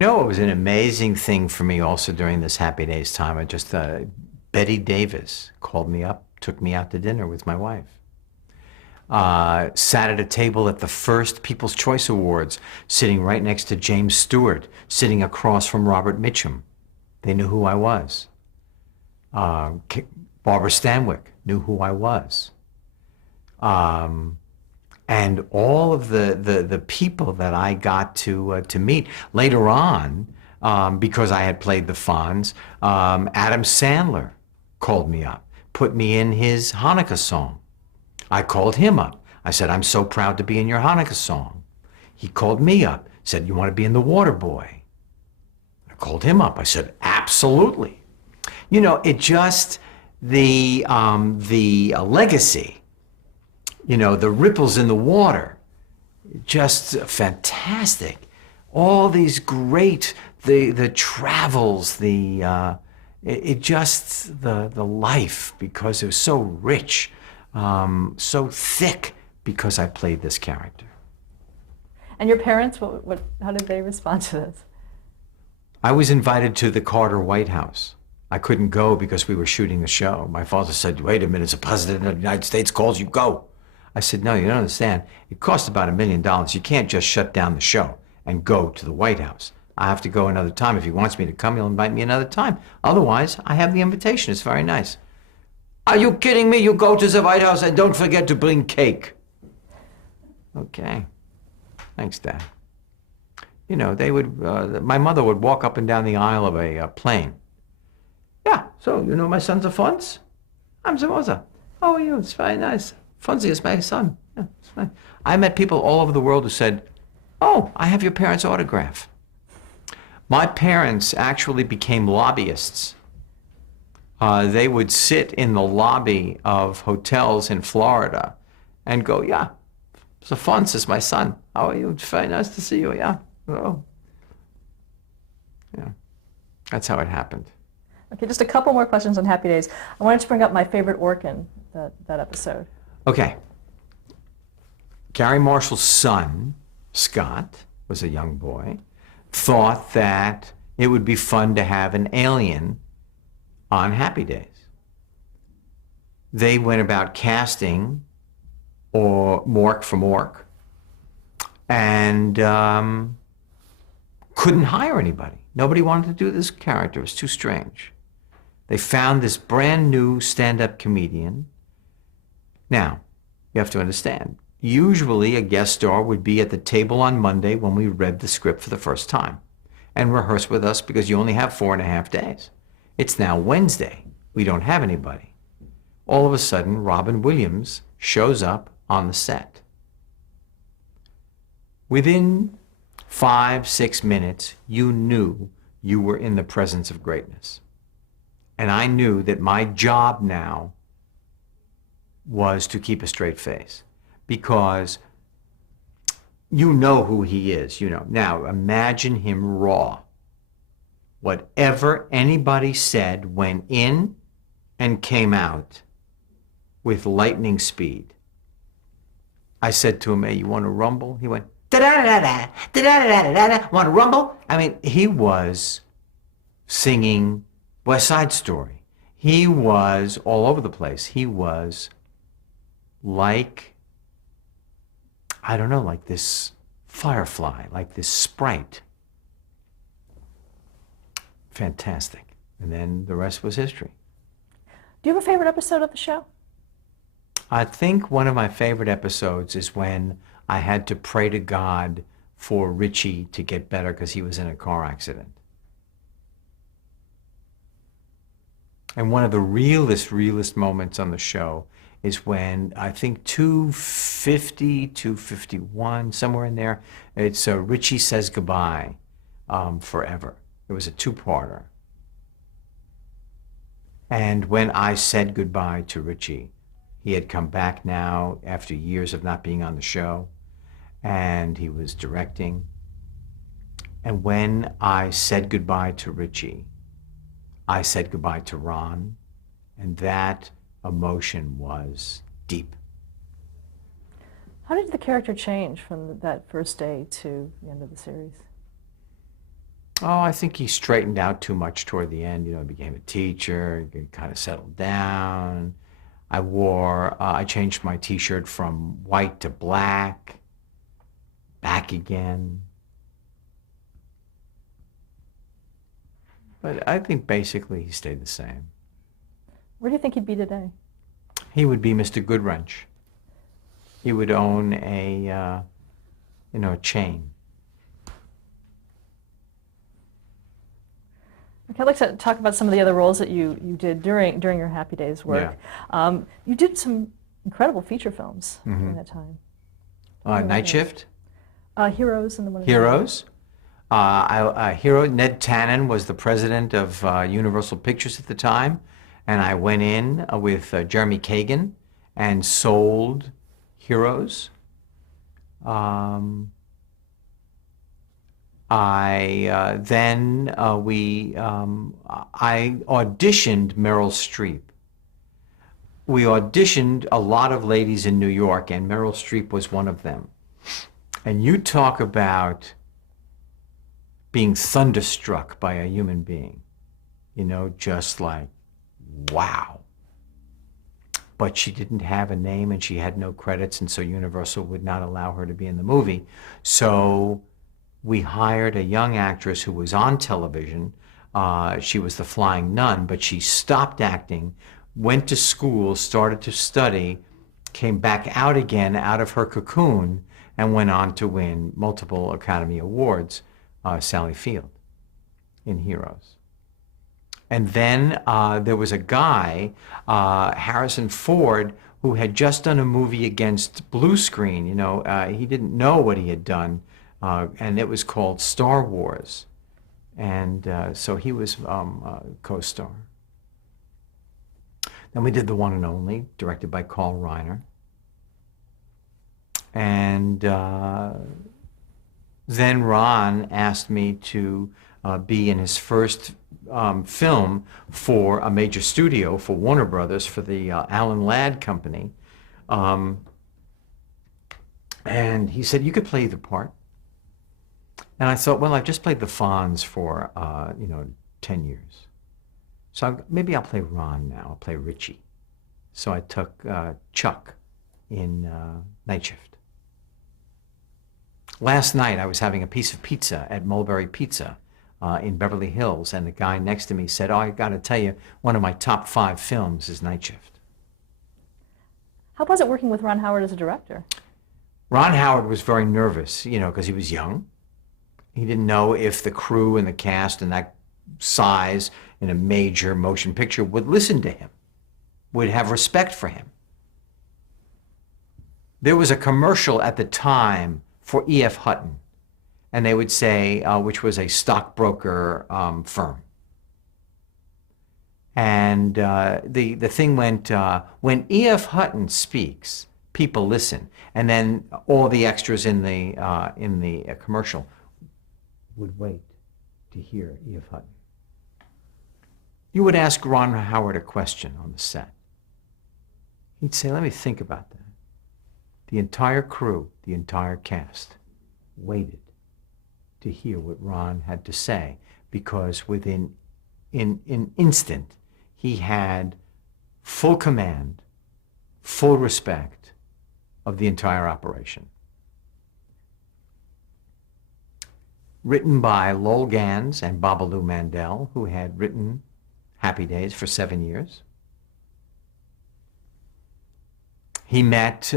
No, it was an amazing thing for me also during this Happy Days time. Betty Davis called me up, took me out to dinner with my wife. Sat at a table at the first People's Choice Awards, sitting right next to James Stewart, sitting across from Robert Mitchum. They knew who I was. Uh, Barbara Stanwyck knew who I was. Um, and all of the people that I got to meet later on, because I had played the Fonz, Adam Sandler called me up, put me in his Hanukkah song. I called him up. I said, I'm so proud to be in your Hanukkah song. He called me up, said, you want to be in The Water Boy? I called him up. I said, absolutely. You know, it just, the legacy, you know, the ripples in the water, just fantastic. All these great, the travels, it just, the life, because it was so rich, so thick, because I played this character. And your parents, how did they respond to this? I was invited to the Carter White House. I couldn't go because we were shooting the show. My father said, wait a minute, it's the President of the United States calls you, go. I said, no, you don't understand. It costs about $1 million. You can't just shut down the show and go to the White House. I have to go another time. If he wants me to come, he'll invite me another time. Otherwise, I have the invitation. It's very nice. Are you kidding me? You go to the White House and don't forget to bring cake. Okay. Thanks, Dad. You know, my mother would walk up and down the aisle of a plane. Yeah, so you know my son's a Fonz? I'm the mother. How are you? It's very nice. Fonzie is my son. Yeah, it's fine. I met people all over the world who said, oh, I have your parents' autograph. My parents actually became lobbyists. They would sit in the lobby of hotels in Florida and go, yeah, so Fonz is my son. How are you? It's very nice to see you. Yeah. Oh. Yeah. That's how it happened. Okay, just a couple more questions on Happy Days. I wanted to bring up my favorite orc in that episode. Okay. Gary Marshall's son, Scott, was a young boy, thought that it would be fun to have an alien on Happy Days. They went about casting or Mork from Ork and couldn't hire anybody. Nobody wanted to do this character. It was too strange. They found this brand new stand-up comedian. Now, you have to understand, usually a guest star would be at the table on Monday when we read the script for the first time and rehearse with us because you only have 4.5 days. It's now Wednesday. We don't have anybody. All of a sudden, Robin Williams shows up on the set. Within 5-6 minutes, you knew you were in the presence of greatness. And I knew that my job now was to keep a straight face because you know who he is, you know. Now, imagine him raw. Whatever anybody said went in and came out with lightning speed. I said to him, hey, you want to rumble? He went, da-da-da-da, da-da-da-da-da, want to rumble? I mean, he was singing West Side Story. He was all over the place. He was like, I don't know, like this firefly, like this sprite. Fantastic. And then the rest was history. Do you have a favorite episode of the show? I think one of my favorite episodes is when I had to pray to God for Richie to get better because he was in a car accident. And one of the realest moments on the show is when I think 250, 251, somewhere in there, it's Richie Says Goodbye Forever. It was a two-parter. And when I said goodbye to Richie, he had come back now after years of not being on the show, and he was directing. And when I said goodbye to Richie, I said goodbye to Ron, and that emotion was deep. How did the character change from that first day to the end of the series? Oh, I think he straightened out too much toward the end. You know, he became a teacher, he kind of settled down. I changed my T-shirt from white to black, back again. But I think basically he stayed the same. Where do you think he'd be today? He would be Mr. Goodwrench. He would own a chain. Okay, I'd like to talk about some of the other roles that you did during your Happy Days work. Yeah. You did some incredible feature films during that time. Night Shift. Heroes and the one. Heroes. Ned Tannen was the president of Universal Pictures at the time, and I went in with Jeremy Kagan and sold Heroes. I auditioned Meryl Streep. We auditioned a lot of ladies in New York, and Meryl Streep was one of them. And you talk about being thunderstruck by a human being, just like, wow. But she didn't have a name and she had no credits, and so Universal would not allow her to be in the movie. So we hired a young actress who was on television. She was the Flying Nun, but she stopped acting, went to school, started to study, came back out again out of her cocoon, and went on to win multiple Academy Awards, Sally Field, in Heroes. And then there was a guy, Harrison Ford, who had just done a movie against blue screen. He didn't know what he had done, and it was called Star Wars. And so he was co-star. Then we did The One and Only, directed by Carl Reiner. And then Ron asked me to be in his first film for a major studio, for Warner Brothers, for the Alan Ladd Company. And he said, you could play the part. And I thought, well, I've just played the Fonz for, 10 years. So maybe I'll play Ron now. I'll play Richie. So I took Chuck in Night Shift. Last night, I was having a piece of pizza at Mulberry Pizza in Beverly Hills, and the guy next to me said, oh, I got to tell you, one of my top 5 films is Night Shift. How was it working with Ron Howard as a director? Ron Howard was very nervous, because he was young. He didn't know if the crew and the cast and that size in a major motion picture would listen to him, would have respect for him. There was a commercial at the time for E.F. Hutton, and they would say, which was a stockbroker firm. And the thing went, when E.F. Hutton speaks, people listen. And then all the extras in the commercial would wait to hear E.F. Hutton. You would ask Ron Howard a question on the set. He'd say, let me think about that. The entire crew, the entire cast, waited to hear what Ron had to say, because within an instant, he had full command, full respect of the entire operation. Written by Lowell Gans and Babalu Mandel, who had written Happy Days for 7 years. He met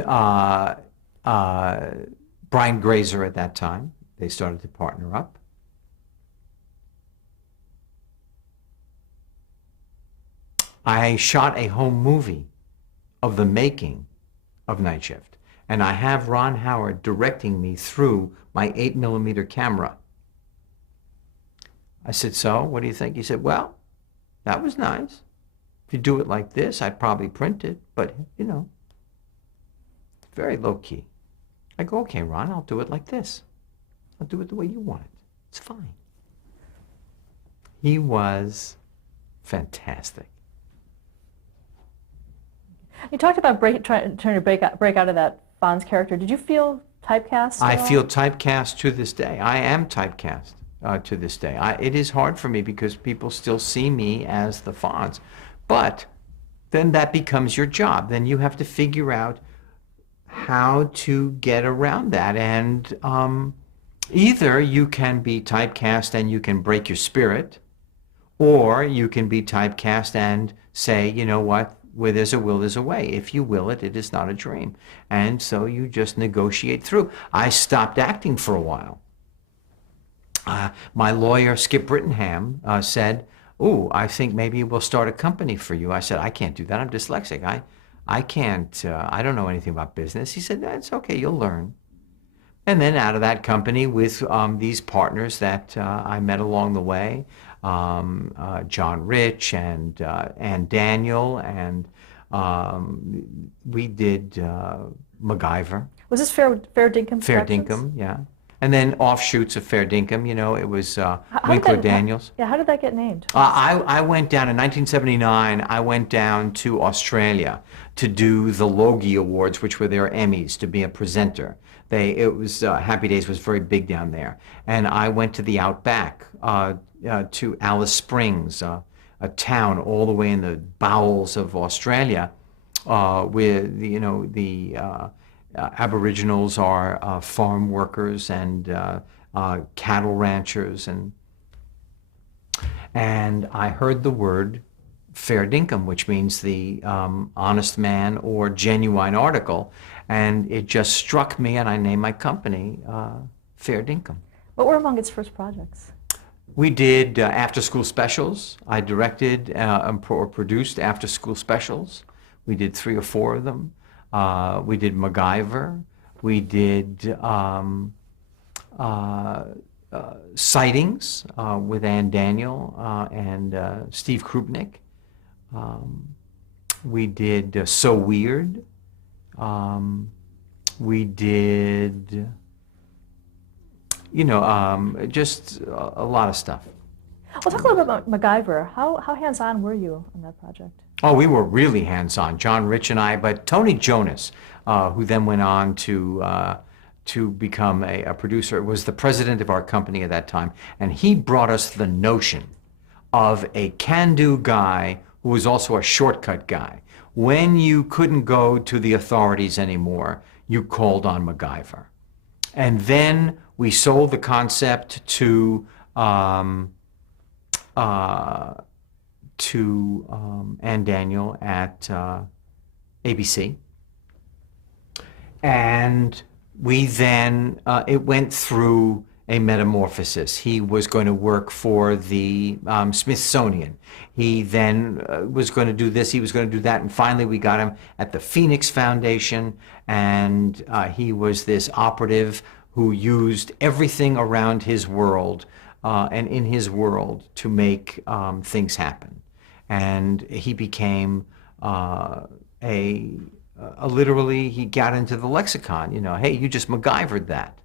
Brian Grazer at that time. They started to partner up. I shot a home movie of the making of Night Shift, and I have Ron Howard directing me through my 8mm camera. I said, so, what do you think? He said, well, that was nice. If you do it like this, I'd probably print it, but, very low-key. I go, okay, Ron, I'll do it like this. I'll do it the way you want it. It's fine. He was fantastic. You talked about trying to break out of that Fonz character. Did you feel typecast? I feel typecast to this day. I am typecast. to this day. It is hard for me because people still see me as the Fonz. But then that becomes your job. Then you have to figure out how to get around that. And either you can be typecast and you can break your spirit, or you can be typecast and say, you know what, where there's a will, there's a way. If you will it, it is not a dream. And so you just negotiate through. I stopped acting for a while. My lawyer, Skip Brittenham, said, "Ooh, I think maybe we'll start a company for you." I said, "I can't do that. I'm dyslexic. I can't, I don't know anything about business." He said, "That's okay, you'll learn." And then out of that company with these partners that I met along the way, John Rich and Daniel, and we did MacGyver. Was this Fair Dinkum Fair Productions? Dinkum, yeah. And then offshoots of Fair Dinkum, you know, it was How did Winkler that- Daniels. Yeah, how did that get named? I went down in 1979, I went down to Australia to do the Logie Awards, which were their Emmys, to be a presenter. It was, Happy Days was very big down there. And I went to the Outback, to Alice Springs, a town all the way in the bowels of Australia, where, the Aboriginals are farm workers and cattle ranchers, and I heard the word fair dinkum, which means the honest man or genuine article, and it just struck me, and I named my company Fair Dinkum. What were among its first projects? We did after-school specials. I directed or produced after-school specials. We did 3 or 4 of them. We did MacGyver. We did Sightings with Ann Daniel and Steve Krupnick. We did So Weird. We did, just a lot of stuff. Well, talk a little bit about MacGyver. How hands-on were you on that project? Oh, we were really hands-on, John Rich and I, but Tony Jonas, who then went on to become a producer, was the president of our company at that time, and he brought us the notion of a can-do guy who was also a shortcut guy. When you couldn't go to the authorities anymore, you called on MacGyver. And then we sold the concept to Ann Daniel at ABC. And we then, it went through a metamorphosis. He was going to work for the Smithsonian. He then was going to do this, he was going to do that, and finally we got him at the Phoenix Foundation, and he was this operative who used everything around his world and in his world to make things happen. And he became literally, he got into the lexicon, hey, you just MacGyvered that.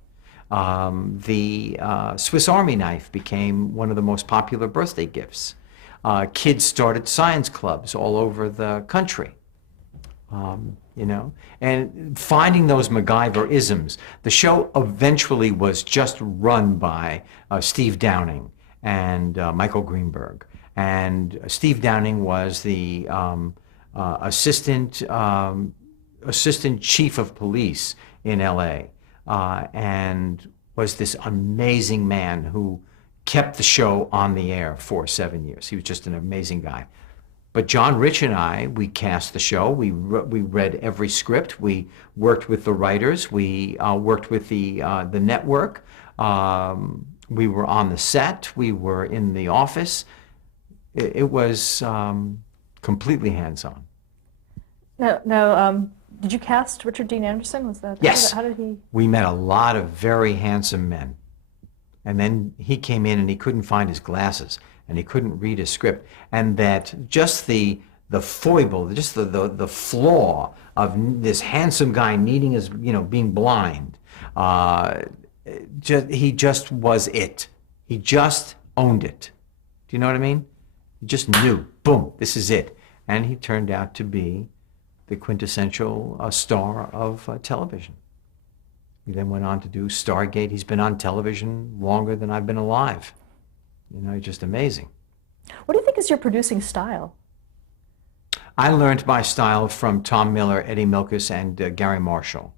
The Swiss Army knife became one of the most popular birthday gifts. Kids started science clubs all over the country, and finding those MacGyver-isms. The show eventually was just run by Steve Downing and Michael Greenberg. And Steve Downing was the assistant chief of police in LA. And was this amazing man who kept the show on the air for 7 years. He was just an amazing guy. But John Rich and I, we cast the show. We read every script. We worked with the writers. We worked with the network. We were on the set. We were in the office. It was completely hands-on. Now, did you cast Richard Dean Anderson? Was that yes? How did he? We met a lot of very handsome men, and then he came in and he couldn't find his glasses and he couldn't read his script, and that just the foible, just the flaw of this handsome guy needing his, being blind. He just was it. He just owned it. Do you know what I mean? He just knew. Boom, this is it, and he turned out to be the quintessential star of television. He then went on to do Stargate. He's been on television longer than I've been alive. You know, just amazing. What do you think is your producing style? I learned my style from Tom Miller, Eddie Milkus, and Gary Marshall.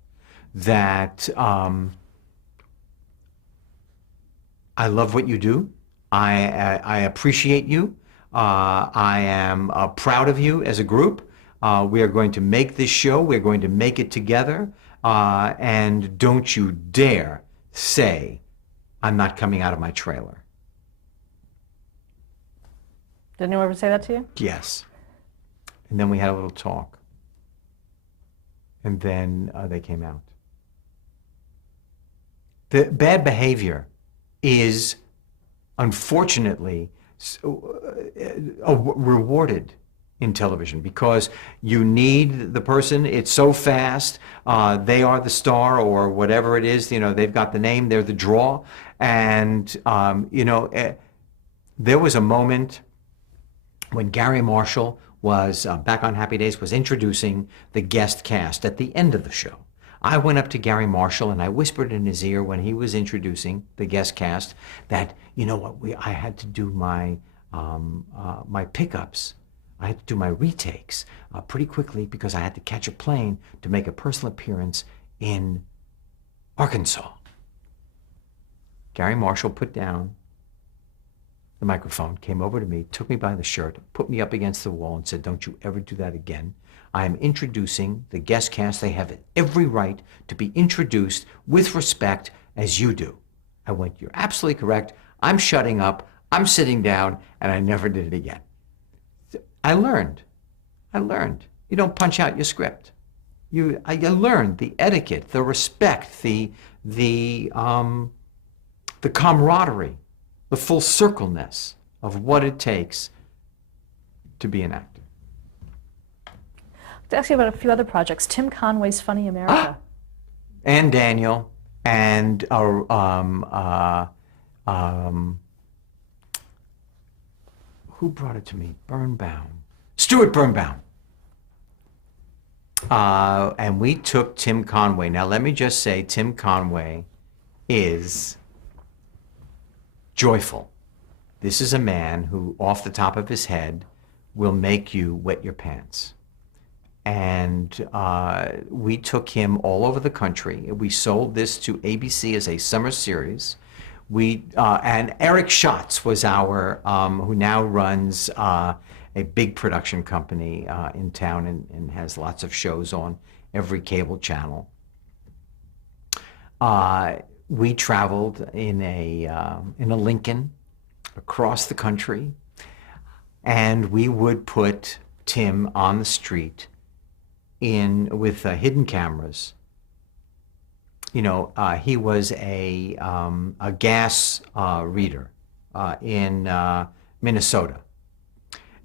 That I love what you do. I appreciate you. I am proud of you as a group. We are going to make this show. We're going to make it together. And don't you dare say I'm not coming out of my trailer. Did anyone ever say that to you? Yes. And then we had a little talk. And then they came out. The bad behavior is, unfortunately, rewarded in television because you need the person. It's so fast. They are the star or whatever it is. You know, they've got the name. They're the draw. And, you know, there was a moment when Gary Marshall was back on Happy Days, was introducing the guest cast at the end of the show. I went up to Gary Marshall and I whispered in his ear when he was introducing the guest cast that, you know what, I had to do my pickups. I had to do my retakes pretty quickly because I had to catch a plane to make a personal appearance in Arkansas. Gary Marshall put down the microphone, came over to me, took me by the shirt, put me up against the wall and said, don't you ever do that again. I am introducing the guest cast. They have every right to be introduced with respect as you do. I went, you're absolutely correct. I'm shutting up. I'm sitting down, and I never did it again. I learned. You don't punch out your script. I learned the etiquette, the respect, the camaraderie, the full circleness of what it takes to be an actor. To ask you about a few other projects. Tim Conway's Funny America. And Daniel, and who brought it to me? Stuart Birnbaum. And we took Tim Conway. Now let me just say, Tim Conway is joyful. This is a man who, off the top of his head, will make you wet your pants. And we took him all over the country. We sold this to ABC as a summer series. And Eric Schatz was our, who now runs a big production company in town and has lots of shows on every cable channel. We traveled in a Lincoln across the country, and we would put Tim on the street with hidden cameras. You know, he was a gas reader in Minnesota,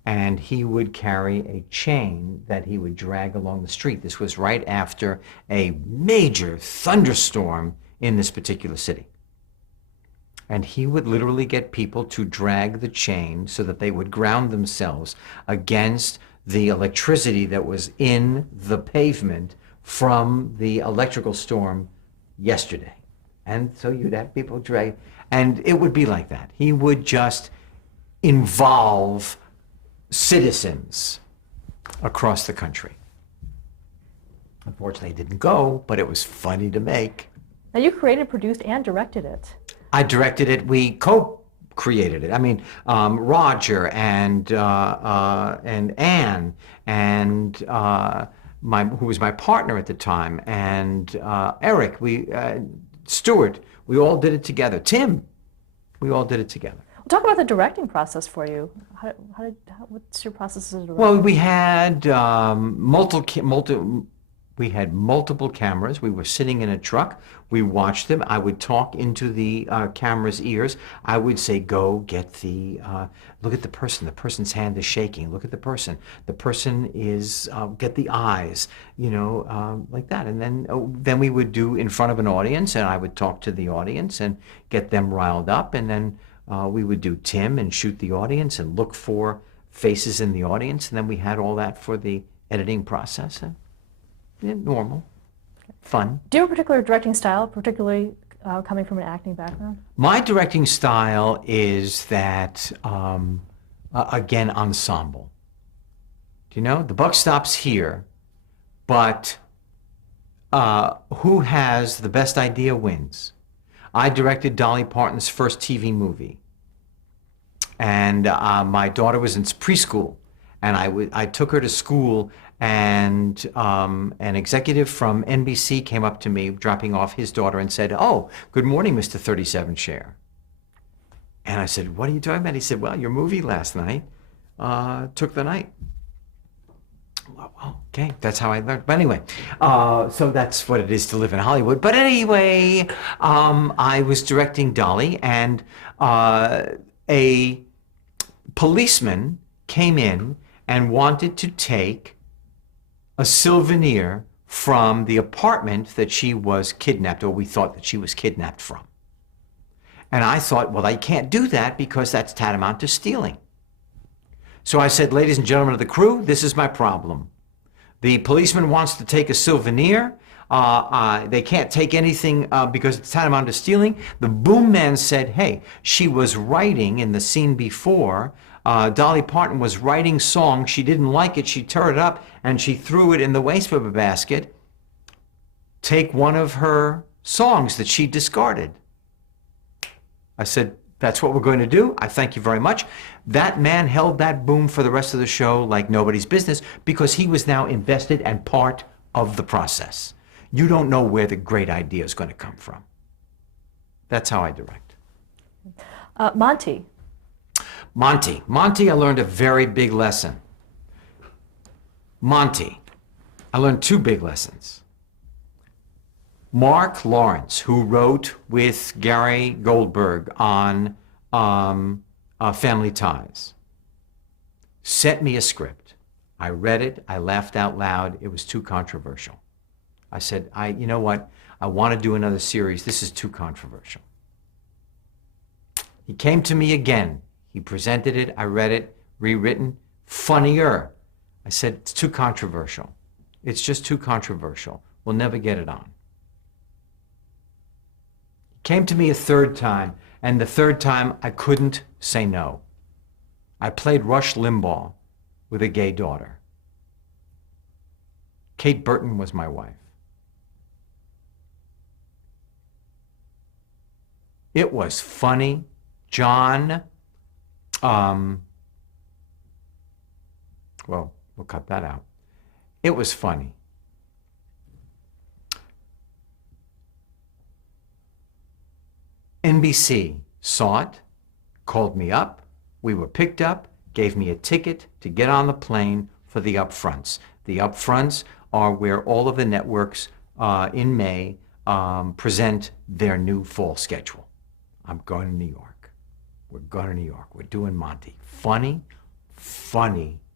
and he would carry a chain that he would drag along the street. This was right after a major thunderstorm in this particular city. And he would literally get people to drag the chain so that they would ground themselves against the electricity that was in the pavement from the electrical storm yesterday. And so you'd have people drag, and it would be like that. He would just involve citizens across the country. Unfortunately, it didn't go, but it was funny to make. Now you created, produced, and directed it. I directed it. We co-created it. I mean, Roger and Ann and who was my partner at the time, and Eric, Stuart, we all did it together. Tim, we all did it together. Well, talk about the directing process for you. What's your process as a director? Well, we had multiple cameras. We were sitting in a truck. We watched them. I would talk into the camera's ears. I would say, go get look at the person. The person's hand is shaking. Look at the person. The person is, get the eyes, you know, like that. And then we would do in front of an audience, and I would talk to the audience and get them riled up. And then we would do Tim and shoot the audience and look for faces in the audience. And then we had all that for the editing process. Yeah, normal. fun. Do you have a particular directing style, particularly coming from an acting background? My directing style is that, again, ensemble. Do you know? The buck stops here, but who has the best idea wins. I directed Dolly Parton's first TV movie. And my daughter was in preschool, and I took her to school, and an executive from NBC came up to me, dropping off his daughter, and said, "Oh, good morning, Mr. 37 Share." And I said, "What are you talking about?" He said, "Well, your movie last night took the night." Well, okay, that's how I learned. But anyway, so that's what it is to live in Hollywood. But anyway, I was directing Dolly, and a policeman came in and wanted to take a souvenir from the apartment that she was kidnapped, or we thought that she was kidnapped from. And I thought, well, I can't do that because that's tantamount to stealing. So I said, "Ladies and gentlemen of the crew, this is my problem. The policeman wants to take a souvenir. They can't take anything because it's tantamount to stealing." The boom man said, "Hey, she was writing in the scene before. Dolly Parton was writing songs. She didn't like it. She tore it up and she threw it in the wastepaper basket. Take one of her songs that she discarded." I said, "That's what we're going to do. I thank you very much." That man held that boom for the rest of the show like nobody's business because he was now invested and part of the process. You don't know where the great idea is going to come from. That's how I direct. Monty. Monty, I learned a very big lesson. Monty, I learned two big lessons. Mark Lawrence, who wrote with Gary Goldberg on Family Ties, sent me a script. I read it. I laughed out loud. It was too controversial. I said, you know what? I want to do another series. This is too controversial. He came to me again. He presented it. I read it, rewritten, funnier. I said, it's too controversial. It's just too controversial. We'll never get it on. He came to me a third time, and the third time I couldn't say no. I played Rush Limbaugh with a gay daughter. Kate Burton was my wife. It was funny. John, well, we'll cut that out. It was funny. NBC saw it, called me up, we were picked up, gave me a ticket to get on the plane for the upfronts. The upfronts are where all of the networks in May present their new fall schedule. I'm going to New York. We're going to New York. We're doing Monty. Funny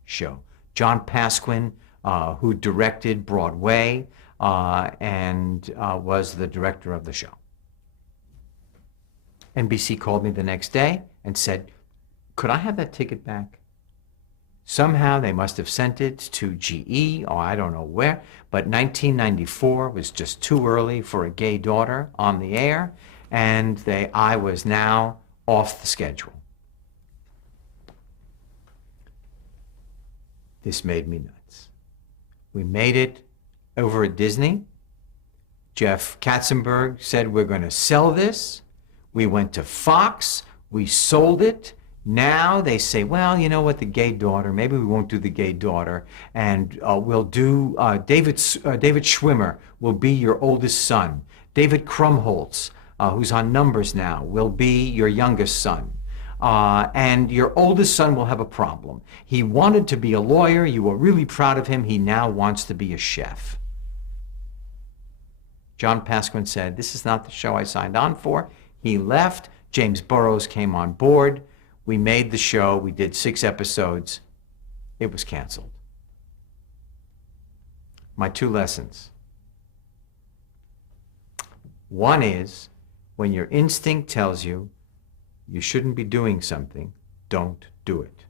show. John Pasquin, who directed Broadway and was the director of the show. NBC called me the next day and said, could I have that ticket back? Somehow they must have sent it to GE or I don't know where, but 1994 was just too early for a gay daughter on the air, and I was now off the schedule. This made me nuts. We made it over at Disney. Jeff Katzenberg said, we're going to sell this. We went to Fox. We sold it. Now they say, well, you know what, the gay daughter, maybe we won't do the gay daughter, and we'll do, David Schwimmer will be your oldest son. David Krumholtz, who's on Numbers now, will be your youngest son. And your oldest son will have a problem. He wanted to be a lawyer. You were really proud of him. He now wants to be a chef. John Pasquin said, this is not the show I signed on for. He left. James Burrows came on board. We made the show. We did 6 episodes. It was canceled. My 2 lessons. One is, when your instinct tells you you shouldn't be doing something, don't do it.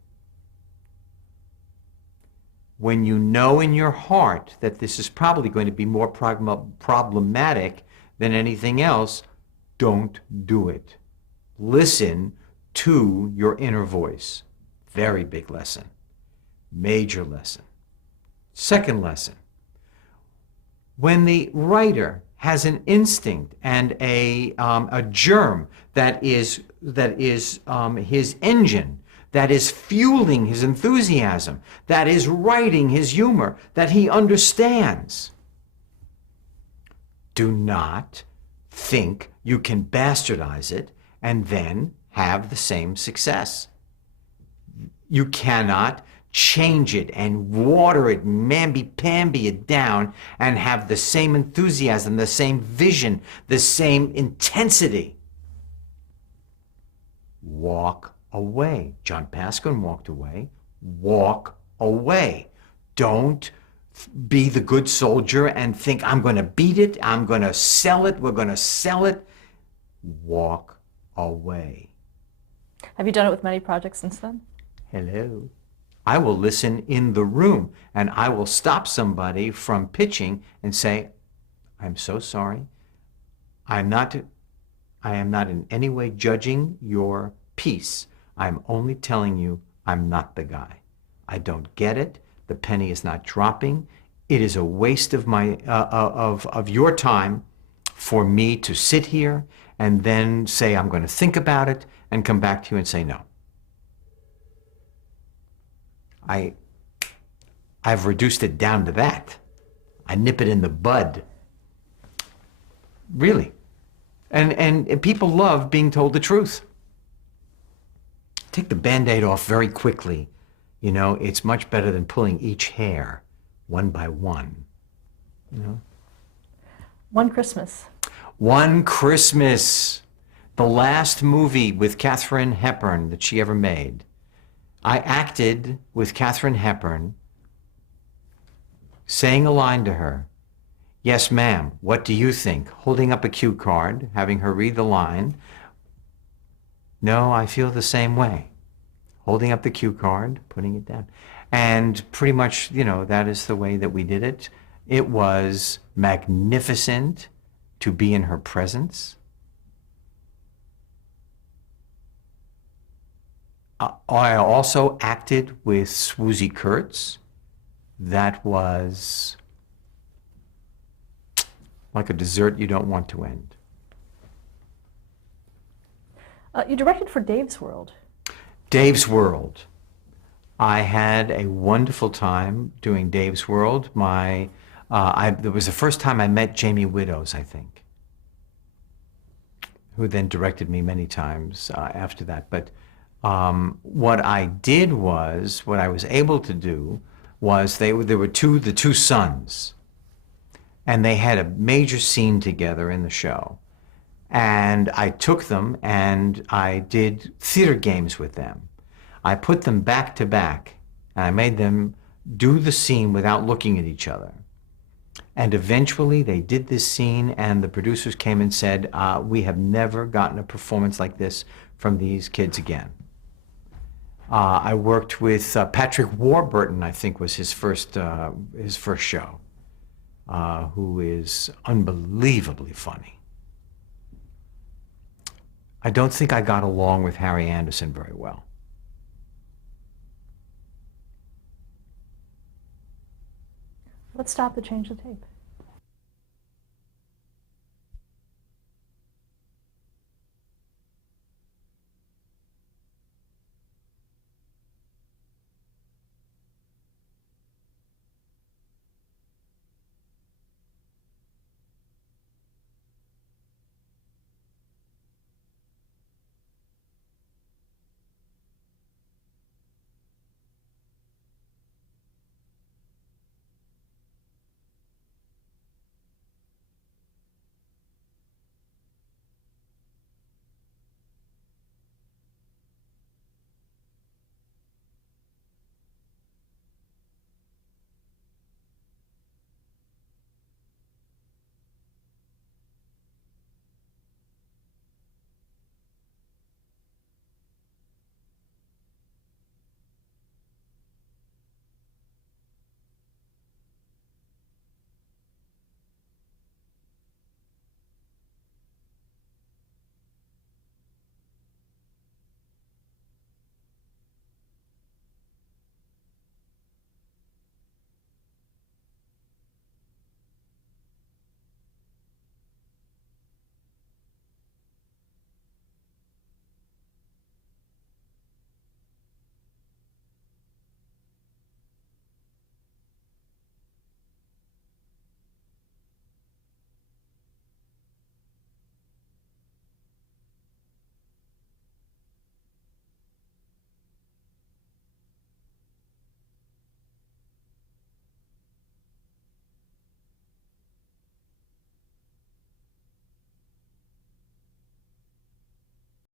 when you know in your heart that this is probably going to be more problematic than anything else, don't do it. Listen to your inner voice. Very big lesson. Major lesson. Second lesson. When the writer has an instinct and a germ that is his engine, that is fueling his enthusiasm, that is writing his humor, that he understands, do not think you can bastardize it and then have the same success. You cannot change it and water it, mamby-pamby it down and have the same enthusiasm, the same vision, the same intensity. Walk away. John Pasquin walked away. Walk away. Don't be the good soldier and think, I'm going to beat it, I'm going to sell it, we're going to sell it. Walk away. Have you done it with many projects since then? Hello. I will listen in the room and I will stop somebody from pitching and say, I'm so sorry. I am not in any way judging your piece. I'm only telling you I'm not the guy. I don't get it. The penny is not dropping. It is a waste of of your time for me to sit here and then say I'm going to think about it and come back to you and say no. I've reduced it down to that. I nip it in the bud. Really. And people love being told the truth. Take the Band-Aid off very quickly. You know, it's much better than pulling each hair one by one. You know? One Christmas. One Christmas. The last movie with Katharine Hepburn that she ever made. I acted with Katharine Hepburn, saying a line to her, yes, ma'am, what do you think? Holding up a cue card, having her read the line. No, I feel the same way. Holding up the cue card, putting it down. And pretty much, you know, that is the way that we did it. It was magnificent to be in her presence. I also acted with Swoosie Kurtz. That was like a dessert you don't want to end. You directed for Dave's World. Dave's World. I had a wonderful time doing Dave's World. It was the first time I met Jamie Widows, I think, who then directed me many times after that. But what I was able to do was there were the two sons, and they had a major scene together in the show. And I took them and I did theater games with them. I put them back to back and I made them do the scene without looking at each other. And eventually they did this scene and the producers came and said, we have never gotten a performance like this from these kids again. I worked with Patrick Warburton, I think was his first show, who is unbelievably funny. I don't think I got along with Harry Anderson very well. Let's stop to change the tape.